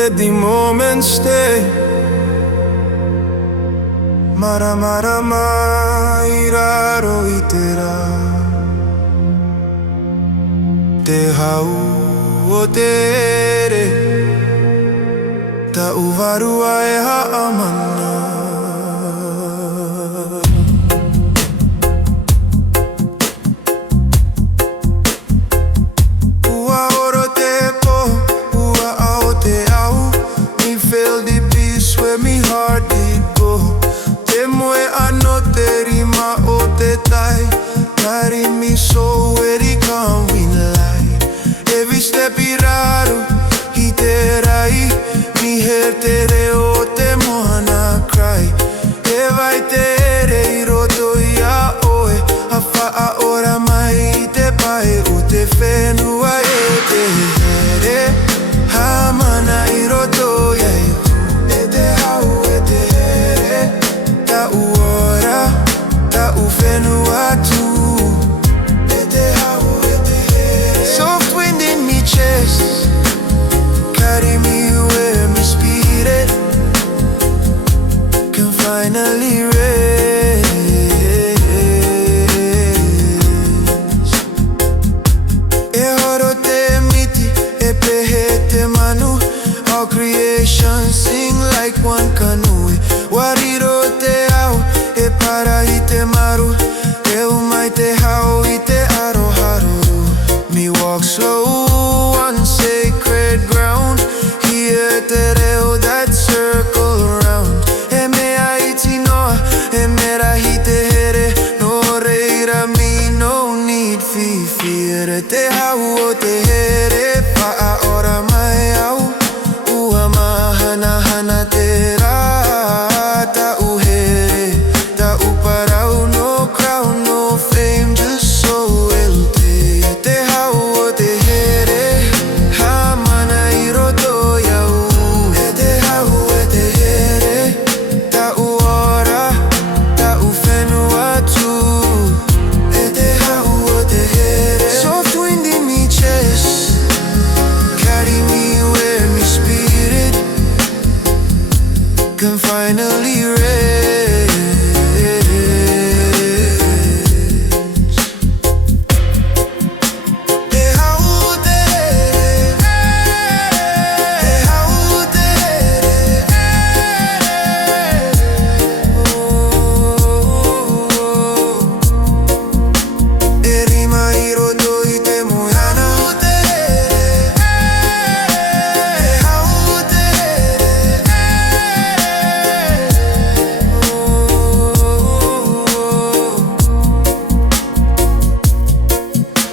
let the moment stay. Mara mara mairaro itera. Te hau o tere. Ta uvarua e haamana. Ua oro te po, ua ao te au. Me feel the peace where me heart did go. Te moe ano te rima o te tai. Kari mi so eri kawi lai. Every step I raro, I te rai. Mi he te reo te mohana cry. E vai te ere I roto I a oe. A wha ora mai I te pai o te whenua e te here. Ha mana I roto iai e te hau e te here. Ta u ora, ta u whenua tu. E te hau e te here. Soft wind in me chest. Carry me where my spirit can finally rest. E horo te miti, e pehe te manu. All creation sing like one canoe. Wariro te au, e para I te maru. E umai te hau I te aroharu. Me walk slow on sacred ground. Hear te reo that circle around. E mea iti noa, e mera hi te here. No reira me, no need fi fear. Te hau o te here, paa ora mai au. Ua mahana hana te rā. Ta u here, ta u parau. No crown, no fame, just so el te. Te hau o te here, ha mana I roto iau. E te hau e te here, ta u ora, ta u whenua tu. E te hau o te here. Soft wind in me chest. Carry me where my spirit can finally rest. Te hau te here, te hau te here. E rima I roto I te moana. Te hau te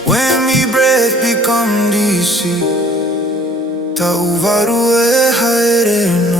when me breath become DC. Ta uvaru e haere no.